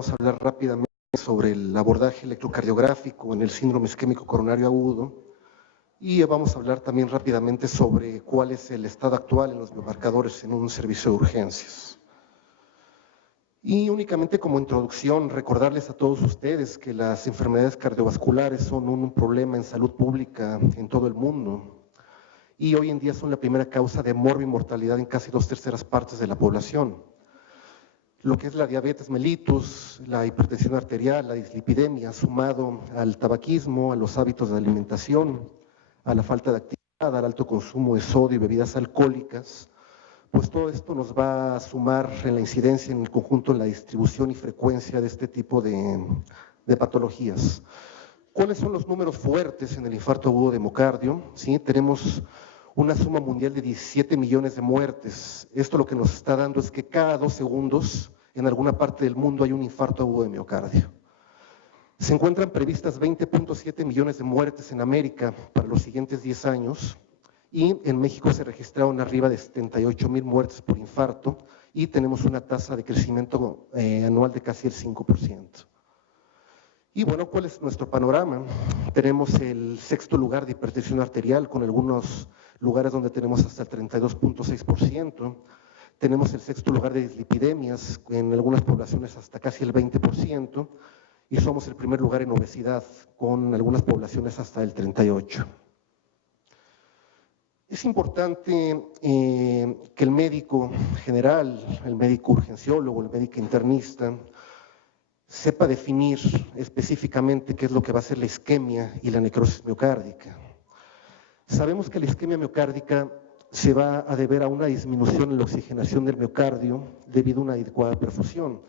vamos a hablar rápidamente sobre el abordaje electrocardiográfico en el síndrome isquémico coronario agudo y vamos a hablar también rápidamente sobre cuál es el estado actual en los biomarcadores en un servicio de urgencias. Y únicamente como introducción, recordarles a todos ustedes que las enfermedades cardiovasculares son un problema en salud pública en todo el mundo y hoy en día son la primera causa de morbimortalidad en casi 2/3 partes de la población. Lo que es la diabetes mellitus, la hipertensión arterial, la dislipidemia, sumado al tabaquismo, a los hábitos de alimentación, a la falta de actividad, al alto consumo de sodio y bebidas alcohólicas, pues todo esto nos va a sumar en la incidencia en el conjunto en la distribución y frecuencia de este tipo de patologías. ¿Cuáles son los números fuertes en el infarto agudo de miocardio? ¿Sí? Tenemos una suma mundial de 17 millones de muertes. Esto lo que nos está dando es que cada 2 segundos en alguna parte del mundo hay un infarto agudo de miocardio. Se encuentran previstas 20.7 millones de muertes en América para los siguientes 10 años y en México se registraron arriba de 78,000 muertes por infarto y tenemos una tasa de crecimiento anual de casi el 5%. Y bueno, ¿cuál es nuestro panorama? Tenemos el 6º lugar de hipertensión arterial con algunos lugares donde tenemos hasta el 32.6%. Tenemos el 6º lugar de dislipidemias, en algunas poblaciones hasta casi el 20%, y somos el primer lugar en obesidad, con algunas poblaciones hasta el 38%. Es importante que el médico general, el médico urgenciólogo, el médico internista, sepa definir específicamente qué es lo que va a ser la isquemia y la necrosis miocárdica. Sabemos que la isquemia miocárdica se va a deber a una disminución en la oxigenación del miocardio debido a una adecuada perfusión.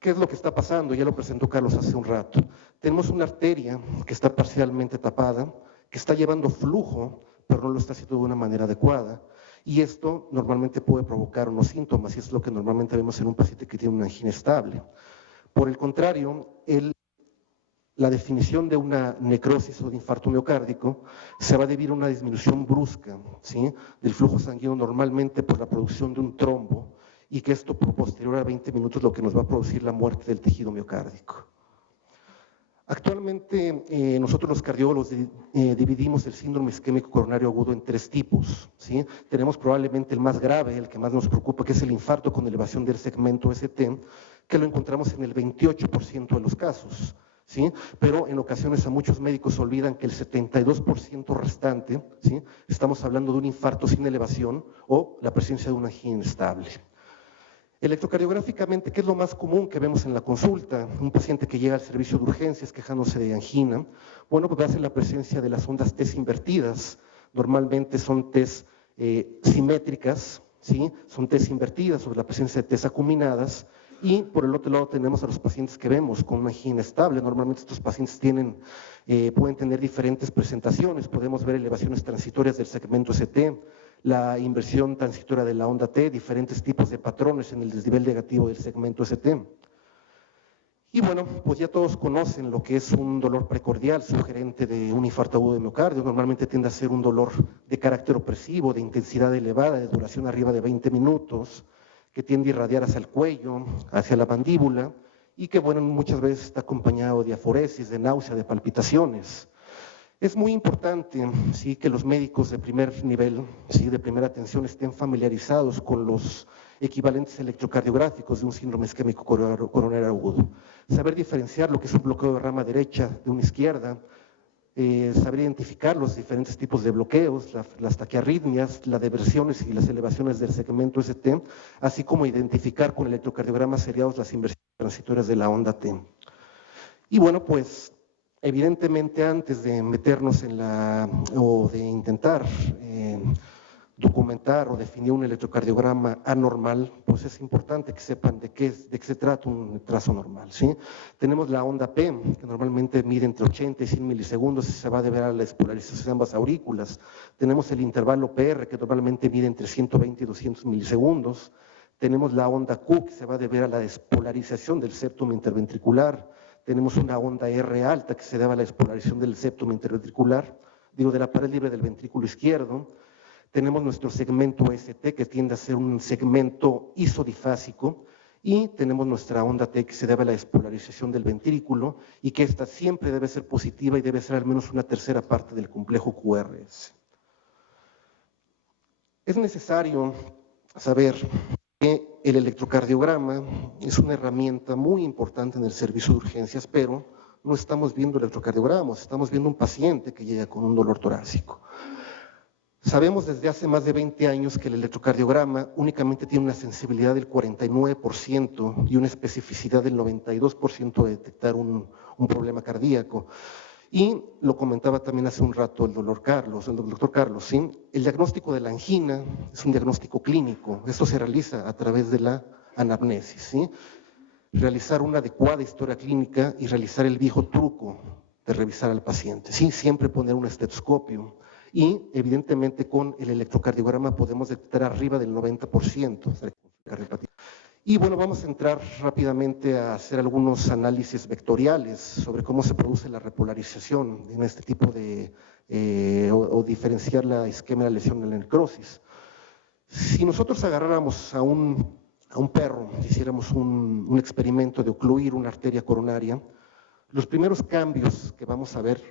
¿Qué es lo que está pasando? Ya lo presentó Carlos hace un rato. Tenemos una arteria que está parcialmente tapada, que está llevando flujo, pero no lo está haciendo de una manera adecuada. Y esto normalmente puede provocar unos síntomas, y es lo que normalmente vemos en un paciente que tiene una angina estable. Por el contrario, la definición de una necrosis o de infarto miocárdico se va a deber a una disminución brusca, ¿sí?, del flujo sanguíneo normalmente por la producción de un trombo y que esto por posterior a 20 minutos lo que nos va a producir la muerte del tejido miocárdico. Actualmente nosotros los cardiólogos dividimos el síndrome isquémico coronario agudo en 3 tipos, ¿sí? Tenemos probablemente el más grave, el que más nos preocupa, que es el infarto con elevación del segmento ST, que lo encontramos en el 28% de los casos, ¿sí? Pero en ocasiones a muchos médicos olvidan que el 72% restante, ¿sí?, estamos hablando de un infarto sin elevación o la presencia de una angina inestable. Electrocardiográficamente, ¿qué es lo más común que vemos en la consulta? Un paciente que llega al servicio de urgencias quejándose de angina, bueno, pues va a ser la presencia de las ondas TES invertidas. Normalmente son TES simétricas, ¿sí?, son TES invertidas sobre la presencia de TES acuminadas. Y por el otro lado tenemos a los pacientes que vemos con una angina estable. Normalmente estos pacientes pueden tener diferentes presentaciones. Podemos ver elevaciones transitorias del segmento ST, la inversión transitoria de la onda T, diferentes tipos de patrones en el desnivel negativo del segmento ST. Y bueno, pues ya todos conocen lo que es un dolor precordial sugerente de un infarto agudo de miocardio. Normalmente tiende a ser un dolor de carácter opresivo, de intensidad elevada, de duración arriba de 20 minutos, que tiende a irradiar hacia el cuello, hacia la mandíbula, y que bueno, muchas veces está acompañado de aforesis, de náusea, de palpitaciones. Es muy importante, sí, que los médicos de primer nivel, sí, de primera atención, estén familiarizados con los equivalentes electrocardiográficos de un síndrome isquémico coronario agudo. Saber diferenciar lo que es un bloqueo de rama derecha de una izquierda, saber identificar los diferentes tipos de bloqueos, las taquiarritmias, las diversiones y las elevaciones del segmento ST, así como identificar con electrocardiogramas seriados las inversiones transitorias de la onda T. Y bueno, pues evidentemente antes de meternos o de intentar documentar o definir un electrocardiograma anormal, pues es importante que sepan de qué se trata un trazo normal, ¿sí? Tenemos la onda P, que normalmente mide entre 80 y 100 milisegundos y se va a deber a la despolarización de ambas aurículas. Tenemos el intervalo PR, que normalmente mide entre 120 y 200 milisegundos. Tenemos la onda Q, que se va a deber a la despolarización del septum interventricular. Tenemos una onda R alta, que se debe a la despolarización del septum interventricular, de la pared libre del ventrículo izquierdo. Tenemos nuestro segmento ST, que tiende a ser un segmento isodifásico, Y tenemos nuestra onda T que se debe a la despolarización del ventrículo y que esta siempre debe ser positiva y debe ser al menos una tercera parte del complejo QRS. Es necesario saber que el electrocardiograma es una herramienta muy importante en el servicio de urgencias, pero no estamos viendo electrocardiogramas, estamos viendo un paciente que llega con un dolor torácico. Sabemos desde hace más de 20 años que el electrocardiograma únicamente tiene una sensibilidad del 49% y una especificidad del 92% de detectar un problema cardíaco. Y lo comentaba también hace un rato el doctor Carlos, ¿sí? El diagnóstico de la angina es un diagnóstico clínico. Esto se realiza a través de la anamnesis, ¿sí? Realizar una adecuada historia clínica y realizar el viejo truco de revisar al paciente, ¿sí? Siempre poner un estetoscopio. Y evidentemente con el electrocardiograma podemos detectar arriba del 90% de cardiopatía. Y bueno, vamos a entrar rápidamente a hacer algunos análisis vectoriales sobre cómo se produce la repolarización en este tipo de, o diferenciar la isquemia de la lesión de la necrosis. Si nosotros agarráramos a un perro, hiciéramos un experimento de ocluir una arteria coronaria, los primeros cambios que vamos a ver,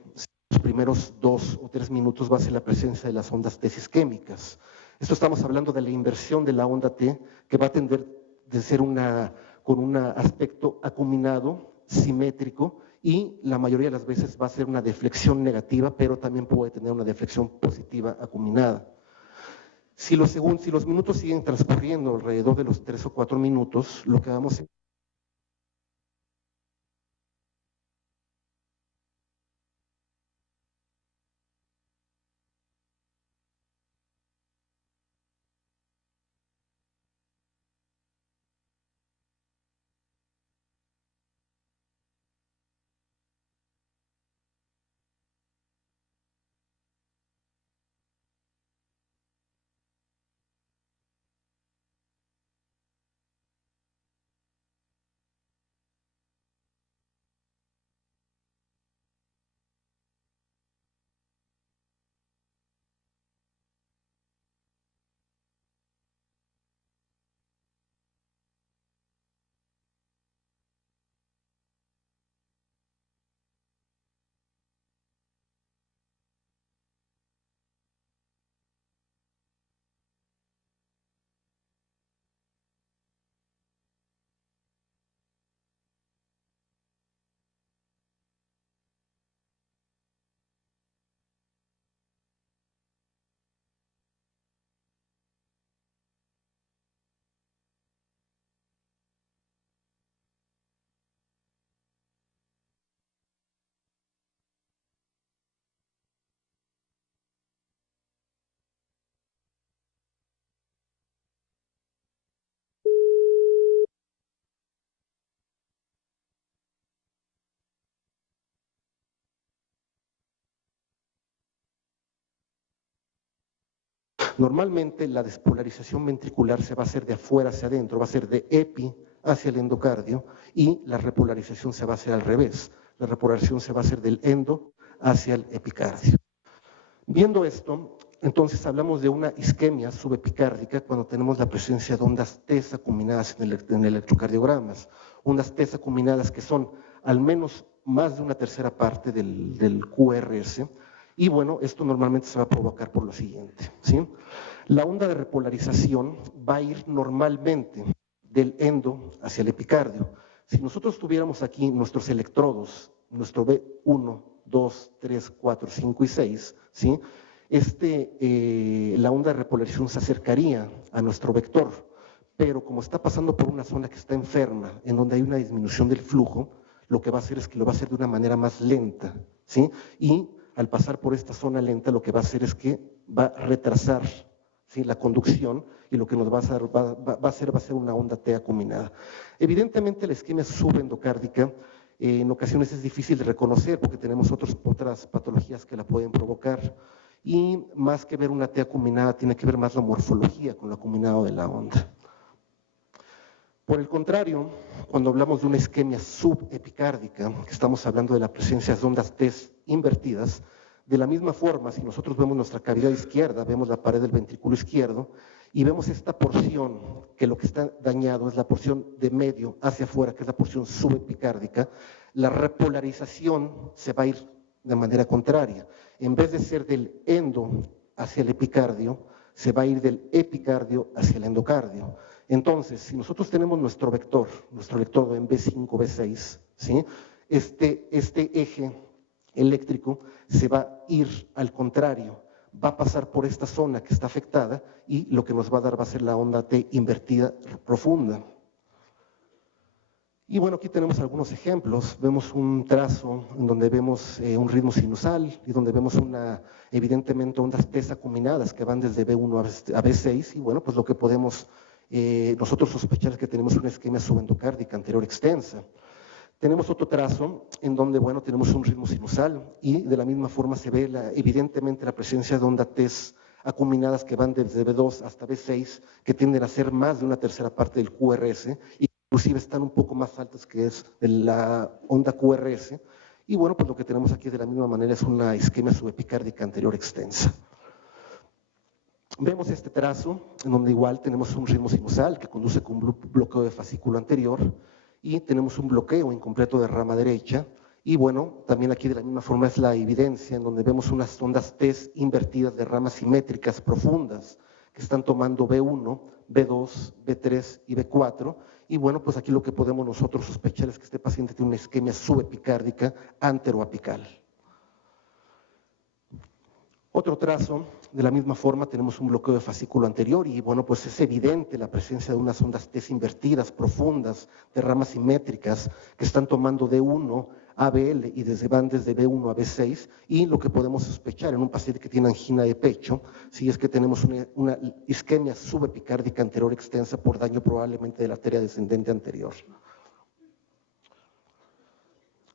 los primeros 2 o 3 minutos, va a ser la presencia de las ondas T isquémicas. Esto estamos hablando de la inversión de la onda T, que va a tender de ser con un aspecto acuminado, simétrico, y la mayoría de las veces va a ser una deflexión negativa, pero también puede tener una deflexión positiva acuminada. Si los minutos siguen transcurriendo alrededor de los 3 o 4 minutos, lo que vamos a Normalmente la despolarización ventricular se va a hacer de afuera hacia adentro, va a ser de epi hacia el endocardio, y la repolarización se va a hacer al revés. La repolarización se va a hacer del endo hacia el epicardio. Viendo esto, entonces hablamos de una isquemia subepicárdica cuando tenemos la presencia de ondas T acuminadas en electrocardiogramas. Ondas T acuminadas que son al menos más de una tercera parte del QRS. Y bueno, esto normalmente se va a provocar por lo siguiente, ¿sí? La onda de repolarización va a ir normalmente del endo hacia el epicardio. Si nosotros tuviéramos aquí nuestros electrodos, nuestro B1, 2, 3, 4, 5 y 6, ¿sí? La onda de repolarización se acercaría a nuestro vector, pero como está pasando por una zona que está enferma, en donde hay una disminución del flujo, lo que va a hacer es que lo va a hacer de una manera más lenta, ¿sí? Y al pasar por esta zona lenta, lo que va a hacer es que va a retrasar, ¿sí?, la conducción, y lo que nos va a hacer una onda T acuminada. Evidentemente la isquemia subendocárdica en ocasiones es difícil de reconocer porque tenemos otras patologías que la pueden provocar, y más que ver una T acuminada tiene que ver más la morfología con el acuminado de la onda. Por el contrario, cuando hablamos de una isquemia subepicárdica, que estamos hablando de la presencia de ondas T invertidas, de la misma forma, si nosotros vemos nuestra cavidad izquierda, vemos la pared del ventrículo izquierdo, y vemos esta porción, que lo que está dañado es la porción de medio hacia afuera, que es la porción subepicárdica, la repolarización se va a ir de manera contraria. En vez de ser del endo hacia el epicardio, se va a ir del epicardio hacia el endocardio. Entonces, si nosotros tenemos nuestro vector en B5, B6, ¿sí? Este eje eléctrico se va a ir al contrario, va a pasar por esta zona que está afectada y lo que nos va a dar va a ser la onda T invertida profunda. Y bueno, aquí tenemos algunos ejemplos. Vemos un trazo en donde vemos un ritmo sinusal y donde vemos evidentemente ondas T acuminadas que van desde B1 a B6 y bueno, pues lo que podemos nosotros sospechar es que tenemos una isquemia subendocárdica anterior extensa. Tenemos otro trazo en donde, bueno, tenemos un ritmo sinusal y de la misma forma se ve evidentemente la presencia de ondas T acuminadas que van desde B2 hasta B6, que tienden a ser más de una tercera parte del QRS y inclusive están un poco más altas que es la onda QRS. Y bueno, pues lo que tenemos aquí de la misma manera es una isquemia subepicárdica anterior extensa. Vemos este trazo en donde igual tenemos un ritmo sinusal que conduce con un bloqueo de fascículo anterior y tenemos un bloqueo incompleto de rama derecha. Y bueno, también aquí de la misma forma es la evidencia en donde vemos unas ondas T invertidas de ramas simétricas profundas que están tomando B1, B2, B3 y B4. Y bueno, pues aquí lo que podemos nosotros sospechar es que este paciente tiene una isquemia subepicárdica anteroapical. Otro trazo, de la misma forma tenemos un bloqueo de fascículo anterior y bueno, pues es evidente la presencia de unas ondas T invertidas profundas de ramas simétricas que están tomando D1 a BL y van desde B1 a B6 y lo que podemos sospechar en un paciente que tiene angina de pecho, si es que tenemos una isquemia subepicárdica anterior extensa por daño probablemente de la arteria descendente anterior.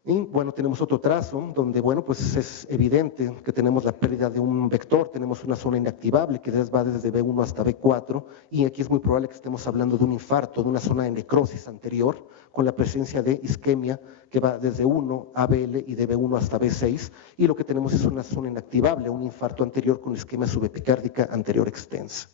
Y bueno, tenemos otro trazo donde, bueno, pues es evidente que tenemos la pérdida de un vector, tenemos una zona inactivable que va desde B1 hasta B4 y aquí es muy probable que estemos hablando de un infarto, de una zona de necrosis anterior con la presencia de isquemia que va desde 1 a BL y de B1 hasta B6 y lo que tenemos es una zona inactivable, un infarto anterior con isquemia subepicárdica anterior extensa.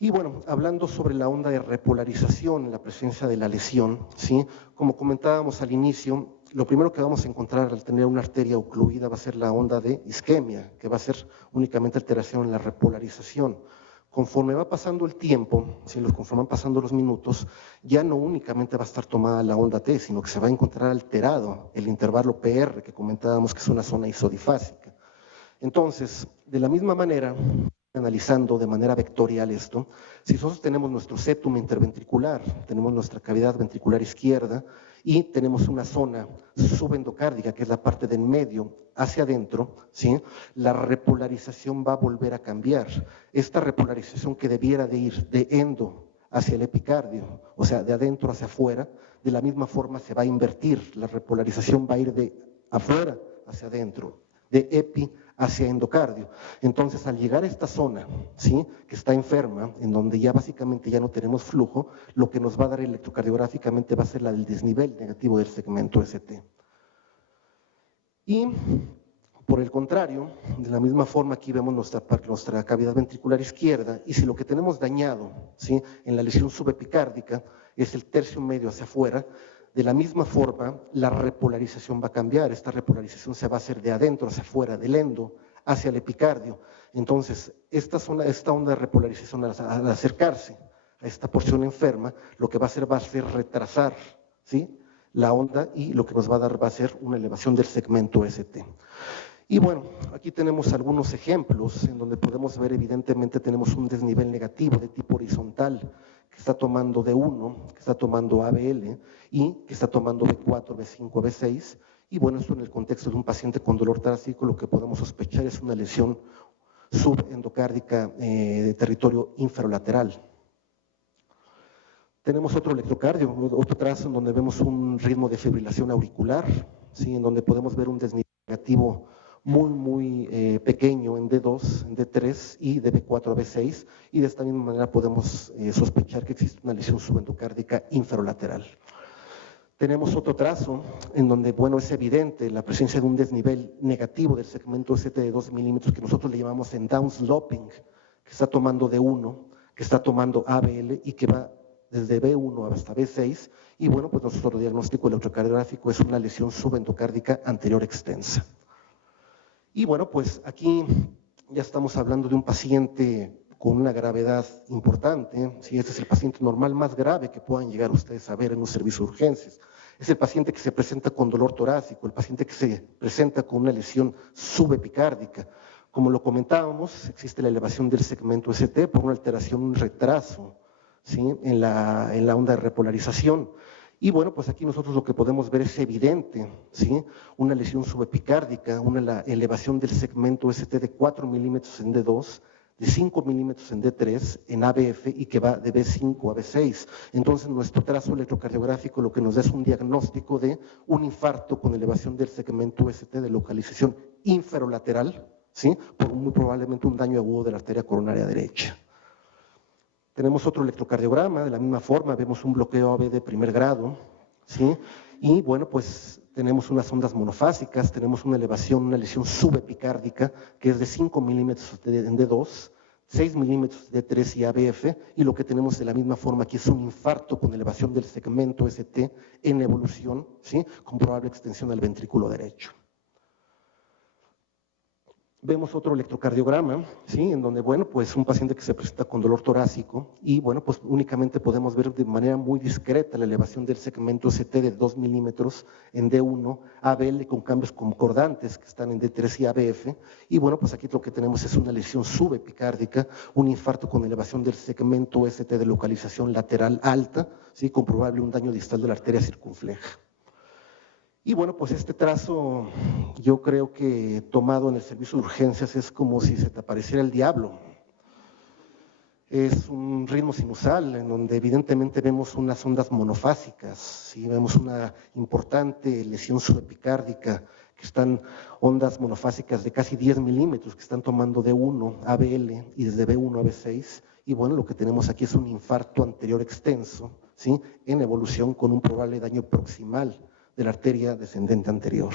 Y bueno, hablando sobre la onda de repolarización en la presencia de la lesión, ¿sí? Como comentábamos al inicio, lo primero que vamos a encontrar al tener una arteria ocluida va a ser la onda de isquemia, que va a ser únicamente alteración en la repolarización. Conforme va pasando el tiempo, conforme van pasando los minutos, ya no únicamente va a estar tomada la onda T, sino que se va a encontrar alterado el intervalo PR, que comentábamos que es una zona isodifásica. Entonces, de la misma manera, analizando de manera vectorial esto, si nosotros tenemos nuestro septum interventricular, tenemos nuestra cavidad ventricular izquierda y tenemos una zona subendocárdica, que es la parte del medio hacia adentro, ¿sí? La repolarización va a volver a cambiar. Esta repolarización que debiera de ir de endo hacia el epicardio, o sea, de adentro hacia afuera, de la misma forma se va a invertir. La repolarización va a ir de afuera hacia adentro, de epi hacia endocardio. Entonces, al llegar a esta zona, ¿sí? Que está enferma, en donde ya básicamente ya no tenemos flujo, lo que nos va a dar electrocardiográficamente va a ser la del desnivel negativo del segmento ST. Y, por el contrario, de la misma forma aquí vemos nuestra cavidad ventricular izquierda, y si lo que tenemos dañado, ¿sí? En la lesión subepicárdica es el tercio medio hacia afuera, de la misma forma, la repolarización va a cambiar. Esta repolarización se va a hacer de adentro hacia afuera, del endo hacia el epicardio. Entonces, esta onda de repolarización al acercarse a esta porción enferma, lo que va a ser retrasar, ¿sí? La onda y lo que nos va a dar va a ser una elevación del segmento ST. Y bueno, aquí tenemos algunos ejemplos en donde podemos ver evidentemente tenemos un desnivel negativo de tipo horizontal que está tomando D1, que está tomando ABL y que está tomando B4, B5, B6. Y bueno, esto en el contexto de un paciente con dolor torácico, lo que podemos sospechar es una lesión subendocárdica de territorio inferolateral. Tenemos otro electrocardio, otro trazo en donde vemos un ritmo de fibrilación auricular, ¿sí? En donde podemos ver un desnivel negativo muy pequeño en D2, en D3 y de B4 a B6, y de esta misma manera podemos sospechar que existe una lesión subendocárdica inferolateral. Tenemos otro trazo en donde, bueno, es evidente la presencia de un desnivel negativo del segmento ST de 2 milímetros que nosotros le llamamos en downsloping, que está tomando D1, que está tomando ABL y que va desde B1 hasta B6, y bueno, pues nuestro diagnóstico electrocardiográfico es una lesión subendocárdica anterior extensa. Y bueno, pues aquí ya estamos hablando de un paciente con una gravedad importante, ¿sí? Este es el paciente normal más grave que puedan llegar ustedes a ver en un servicio de urgencias. Es el paciente que se presenta con dolor torácico, el paciente que se presenta con una lesión subepicárdica. Como lo comentábamos, existe la elevación del segmento ST por una alteración, un retraso, ¿sí? en la onda de repolarización. Y bueno, pues aquí nosotros lo que podemos ver es evidente, ¿sí? Una lesión subepicárdica, una elevación del segmento ST de 4 milímetros en D2, de 5 milímetros en D3, en ABF y que va de B5 a B6. Entonces nuestro trazo electrocardiográfico lo que nos da es un diagnóstico de un infarto con elevación del segmento ST de localización inferolateral, ¿sí? Por muy probablemente un daño agudo de la arteria coronaria derecha. Tenemos otro electrocardiograma, de la misma forma, vemos un bloqueo AB de primer grado, ¿sí? Y bueno, pues tenemos unas ondas monofásicas, tenemos una elevación, una lesión subepicárdica, que es de 5 milímetros en D2, 6 milímetros de D3 y ABF, y lo que tenemos de la misma forma aquí es un infarto con elevación del segmento ST en evolución, ¿sí? Con probable extensión al ventrículo derecho. Vemos otro electrocardiograma, ¿sí? En donde, bueno, pues un paciente que se presenta con dolor torácico y, bueno, pues únicamente podemos ver de manera muy discreta la elevación del segmento ST de 2 milímetros en D1, ABL con cambios concordantes que están en D3 y ABF. Y, bueno, pues aquí lo que tenemos es una lesión subepicárdica, un infarto con elevación del segmento ST de localización lateral alta, ¿sí? Con probable un daño distal de la arteria circunfleja. Y bueno, pues este trazo yo creo que tomado en el servicio de urgencias es como si se te apareciera el diablo. Es un ritmo sinusal en donde evidentemente vemos unas ondas monofásicas, ¿sí? Vemos una importante lesión subepicárdica, que están ondas monofásicas de casi 10 milímetros que están tomando D1, ABL y desde B1 a B6. Y bueno, lo que tenemos aquí es un infarto anterior extenso, ¿sí? En evolución con un probable daño proximal de la arteria descendente anterior.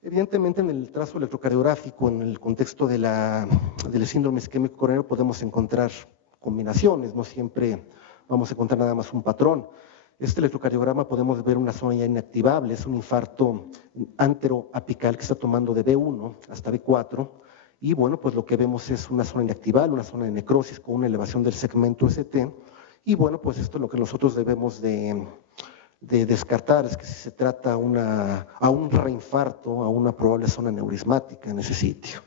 Evidentemente, en el trazo electrocardiográfico, en el contexto del síndrome isquémico coronario, podemos encontrar combinaciones, no siempre vamos a encontrar nada más un patrón. Este electrocardiograma podemos ver una zona ya inactivable, es un infarto anteroapical que está tomando de B1 hasta B4, y bueno, pues lo que vemos es una zona inactivable, una zona de necrosis con una elevación del segmento ST, y bueno, pues esto es lo que nosotros debemos de descartar, es que si se trata a un reinfarto, a una probable zona neurismática en ese sitio.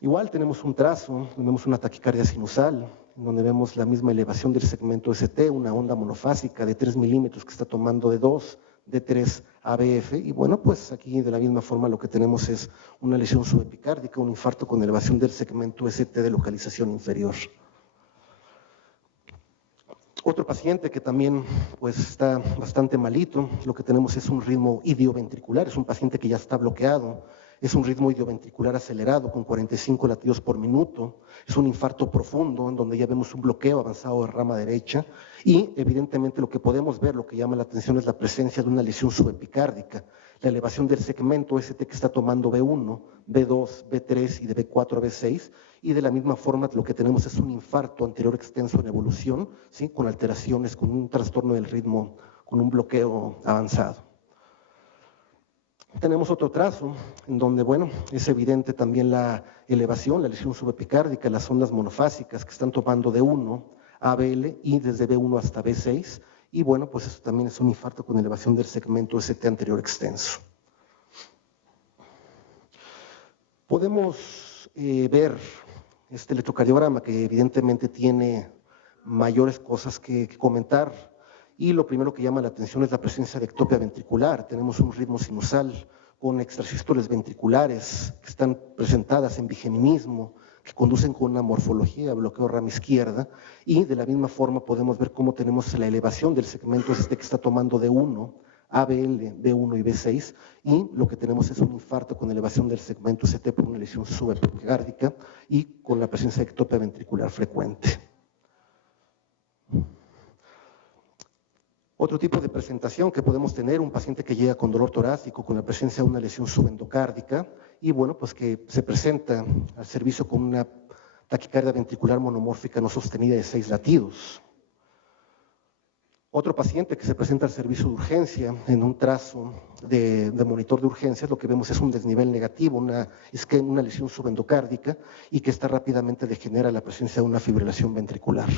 Igual tenemos un trazo, tenemos una taquicardia sinusal, donde vemos la misma elevación del segmento ST, una onda monofásica de 3 milímetros que está tomando de 2, D3 ABF, y bueno, pues aquí de la misma forma lo que tenemos es una lesión subepicárdica, un infarto con elevación del segmento ST de localización inferior. Otro paciente que también pues, está bastante malito, lo que tenemos es un ritmo idioventricular, es un paciente que ya está bloqueado, es un ritmo idioventricular acelerado con 45 latidos por minuto, es un infarto profundo en donde ya vemos un bloqueo avanzado de rama derecha y evidentemente lo que podemos ver, lo que llama la atención es la presencia de una lesión subepicárdica, la elevación del segmento ST que está tomando B1, B2, B3 y de B4 a B6, y de la misma forma lo que tenemos es un infarto anterior extenso en evolución, ¿sí? Con alteraciones, con un trastorno del ritmo, con un bloqueo avanzado. Tenemos otro trazo en donde, bueno, es evidente también la elevación, la lesión subepicárdica, las ondas monofásicas que están tomando de 1, ABL y desde B1 hasta B6, y bueno, pues eso también es un infarto con elevación del segmento ST anterior extenso. Podemos ver este electrocardiograma que evidentemente tiene mayores cosas que comentar y lo primero que llama la atención es la presencia de ectopia ventricular. Tenemos un ritmo sinusal con extrasístoles ventriculares que están presentadas en bigeminismo, que conducen con una morfología de bloqueo rama izquierda y de la misma forma podemos ver cómo tenemos la elevación del segmento que está tomando de 1, ABL, B1 y B6 y lo que tenemos es un infarto con elevación del segmento ST por una lesión subepicárdica y con la presencia de ectopia ventricular frecuente. Otro tipo de presentación que podemos tener, un paciente que llega con dolor torácico, con la presencia de una lesión subendocárdica, y bueno, pues que se presenta al servicio con una taquicardia ventricular monomórfica no sostenida de 6 latidos. Otro paciente que se presenta al servicio de urgencia en un trazo de monitor de urgencias, lo que vemos es un desnivel negativo, una lesión subendocárdica y que esta rápidamente degenera la presencia de una fibrilación ventricular.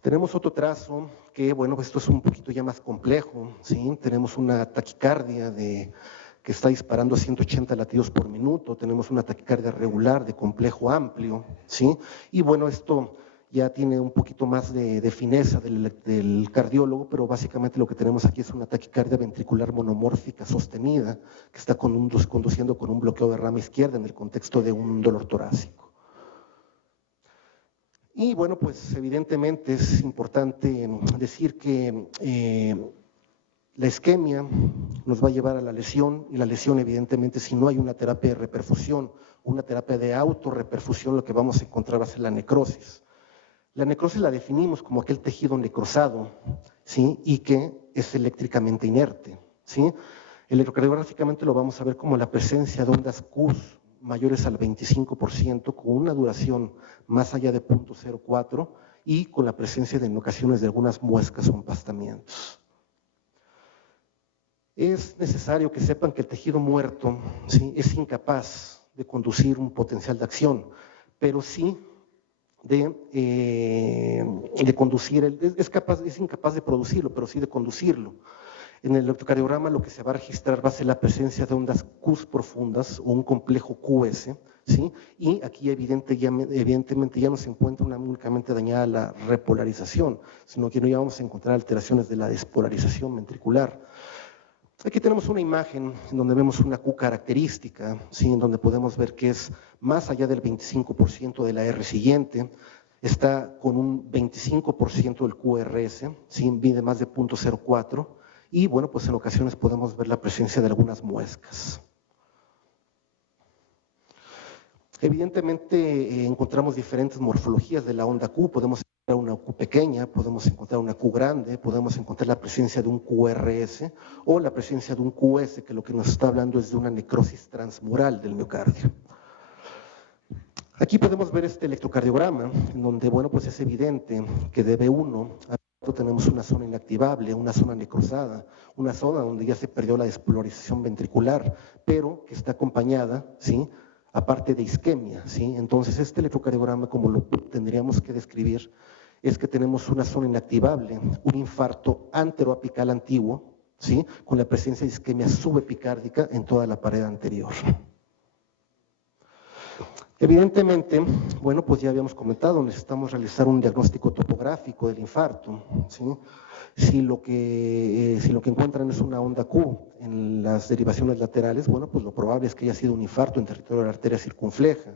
Tenemos otro trazo que, bueno, esto es un poquito ya más complejo, ¿sí? Tenemos una taquicardia que está disparando a 180 latidos por minuto, tenemos una taquicardia regular de complejo amplio, ¿sí? Y bueno, esto ya tiene un poquito más de fineza del cardiólogo, pero básicamente lo que tenemos aquí es una taquicardia ventricular monomórfica sostenida que está conduciendo con un bloqueo de rama izquierda en el contexto de un dolor torácico. Y bueno, pues evidentemente es importante decir que la isquemia nos va a llevar a la lesión, y la lesión evidentemente, si no hay una terapia de reperfusión, una terapia de autorreperfusión, lo que vamos a encontrar va a ser la necrosis. La necrosis la definimos como aquel tejido necrosado, ¿sí? Y que es eléctricamente inerte, ¿sí? Electrocardiográficamente lo vamos a ver como la presencia de ondas Q mayores al 25%, con una duración más allá de 0.04 y con la presencia en ocasiones de algunas muescas o empastamientos. Es necesario que sepan que el tejido muerto, ¿sí?, es incapaz de conducir un potencial de acción, pero sí de conducir, es incapaz de producirlo, pero sí de conducirlo. En el electrocardiograma lo que se va a registrar va a ser la presencia de ondas Q profundas o un complejo QS, ¿sí? Y aquí evidentemente ya no se encuentra únicamente dañada la repolarización, sino que no ya vamos a encontrar alteraciones de la despolarización ventricular. Aquí tenemos una imagen en donde vemos una Q característica, ¿sí?, en donde podemos ver que es más allá del 25% de la R siguiente, está con un 25% del QRS, ¿sí?, mide más de 0.04, y bueno, pues en ocasiones podemos ver la presencia de algunas muescas. Evidentemente encontramos diferentes morfologías de la onda Q, podemos encontrar una Q pequeña, podemos encontrar una Q grande, podemos encontrar la presencia de un QRS o la presencia de un QS, que lo que nos está hablando es de una necrosis transmural del miocardio. Aquí podemos ver este electrocardiograma, en donde, bueno, pues es evidente que de B1 tenemos una zona inactivable, una zona necrosada, una zona donde ya se perdió la despolarización ventricular, pero que está acompañada, ¿sí?, aparte de isquemia, ¿sí? Entonces este electrocardiograma, como lo tendríamos que describir, es que tenemos una zona inactivable, un infarto anteroapical antiguo, ¿sí?, con la presencia de isquemia subepicárdica en toda la pared anterior. Evidentemente, bueno, pues ya habíamos comentado, necesitamos realizar un diagnóstico topográfico del infarto, ¿sí? Si lo que encuentran es una onda Q en las derivaciones laterales, bueno, pues lo probable es que haya sido un infarto en territorio de la arteria circunfleja.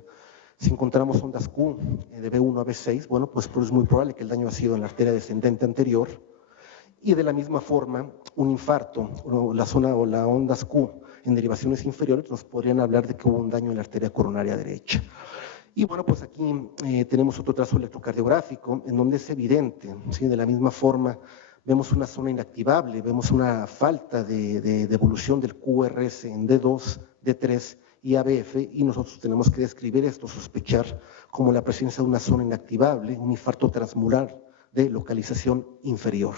Si encontramos ondas Q de B1 a B6, bueno, pues es muy probable que el daño ha sido en la arteria descendente anterior. Y de la misma forma, un infarto, la ondas Q en derivaciones inferiores nos podrían hablar de que hubo un daño en la arteria coronaria derecha. Y bueno, pues aquí tenemos otro trazo electrocardiográfico en donde es evidente, ¿sí?, de la misma forma vemos una zona inactivable, vemos una falta de evolución del QRS en D2, D3 y ABF, y nosotros tenemos que describir esto, sospechar como la presencia de una zona inactivable, un infarto transmural de localización inferior.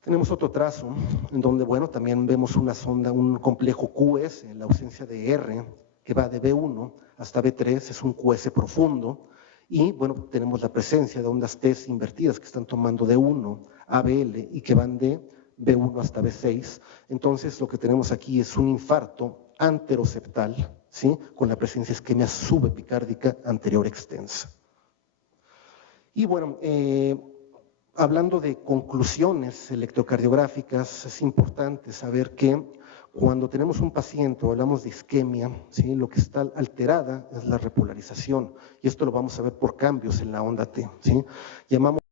Tenemos otro trazo en donde, bueno, también vemos una sonda, un complejo QS en la ausencia de R, que va de B1 hasta B3, es un QS profundo, y bueno, tenemos la presencia de ondas T invertidas que están tomando de 1 a BL y que van de B1 hasta B6. Entonces lo que tenemos aquí es un infarto anteroseptal, ¿sí?, con la presencia de isquemia subepicárdica anterior extensa. Y bueno, hablando de conclusiones electrocardiográficas, es importante saber que cuando tenemos un paciente o hablamos de isquemia, ¿sí?, lo que está alterada es la repolarización, y esto lo vamos a ver por cambios en la onda T, ¿sí? Llamamos